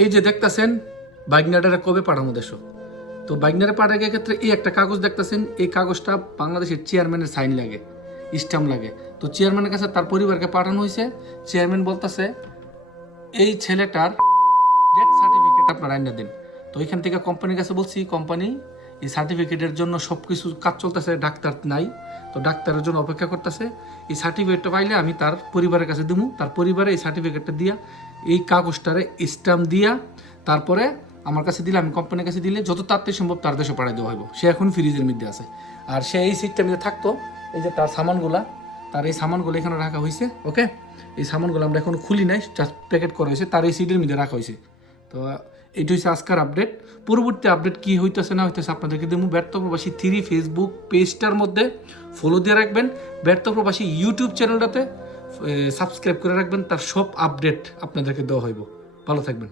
এই যে দেখতেছেন বাইকনাডারে কবে পাঠানো দেশো, তো বাইকনারে পাঠানোর ক্ষেত্রে এই একটা কাগজ দেখতেছেন, এই কাগজটা বাংলাদেশের চেয়ারম্যানের সাইন লাগে, স্ট্যাম্প লাগে। তো চেয়ারম্যানের কাছে তার পরিবারকে পাঠানো হয়েছে। চেয়ারম্যান বলতেছে এই ছেলেটার ডেথ সার্টিফিকেট আপনারা আইনা দিন। তো এখান থেকে কোম্পানির কাছে বলছি, কোম্পানি এই সার্টিফিকেটের জন্য সব কিছু কাজ চলতেছে, ডাক্তার নাই, তো ডাক্তারের জন্য অপেক্ষা করতেছে। এই সার্টিফিকেটটা পাইলে আমি তার পরিবারের কাছে দেবো, তার পরিবারে এই সার্টিফিকেটটা দিয়া এই কাগজটারে স্ট্যাম্প দিয়া তারপরে আমার কাছে দিলে, আমি কোম্পানির কাছে দিলে যত তাড়াতাড়ি সম্ভব তার দেশে পাঠিয়ে দেওয়া হইব। সে এখন ফ্রিজের মধ্যে আছে, আর সে এই সিটটার মধ্যে থাকতো। এই যে তার সামানগুলা, তার এই সামানগুলো এখানে রাখা হয়েছে। ওকে, এই সামানগুলো আমরা এখন খুলি নাই, জাস্ট প্যাকেট করা হয়েছে, তার এই সিটের মধ্যে রাখা হয়েছে। তো এইটা হচ্ছে আজকের আপডেট। পরবর্তী আপডেট কি হইতেছে না হইতেছে আপনাদেরকে দেবো। ব্যর্থ প্রবাসী 3 ফেসবুক পেজটার মধ্যে ফলো দিয়ে রাখবেন, ব্যর্থ প্রবাসী ইউটিউব চ্যানেলটাতে সাবস্ক্রাইব করে রাখবেন, তার সব আপডেট আপনাদেরকে দেওয়া হইব। ভালো থাকবেন।